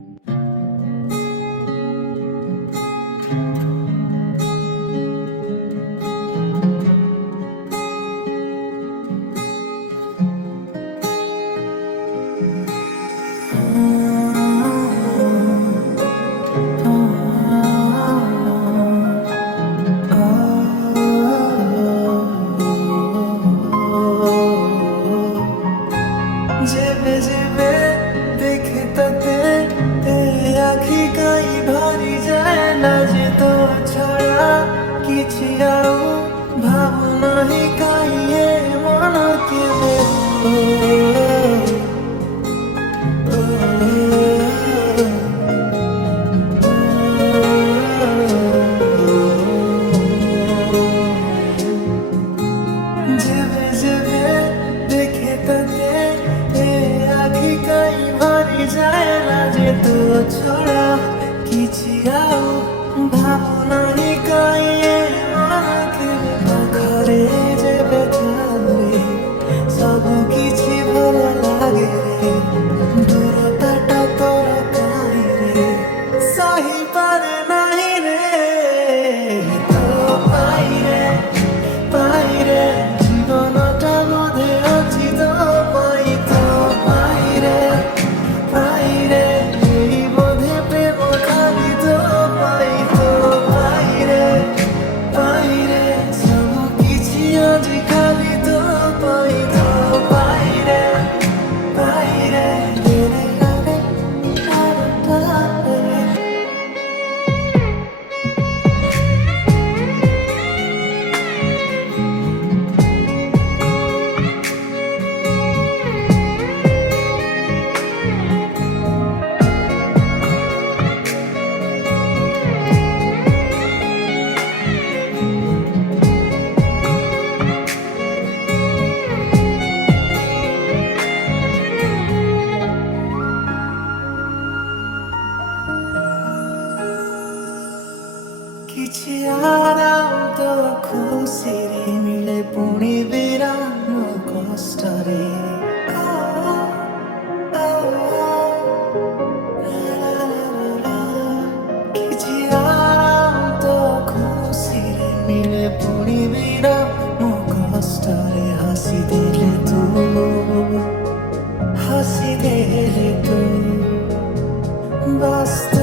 जेबे जेबे देखे तते आखि कई भरी जाए ना जे तो छड़ा किछि आउ भावना ही कहिए मन के जेबे जेबे देखे तते आखि कई भरी जाए ना जे तो छड़ा किछि आउ भावना ही कहिए मन के पाखरे जेबे जाने सब किछि भल लागे रे दूरताटा तोर काहे रे सही पारे नाही रे तो पाई रे জীবনটা বোধে আছি তো পাই রে এই বোধে প্রেম খালি তো পাই রে সব কিছু আজ খালি তো পাই রে তেরে লাগে କିଛି ଆରାମ ତ ଖୁସିରେ ମିଳେ ପୁଣି ବିରାମ କଷ୍ଟରେ କିଛି ଆରାମ ତ ଖୁସିରେ ମିଳେ ପୁଣି ବିରାମ କଷ୍ଟରେ ହସି ଦେଲେ ତୁ ବାସ୍ତ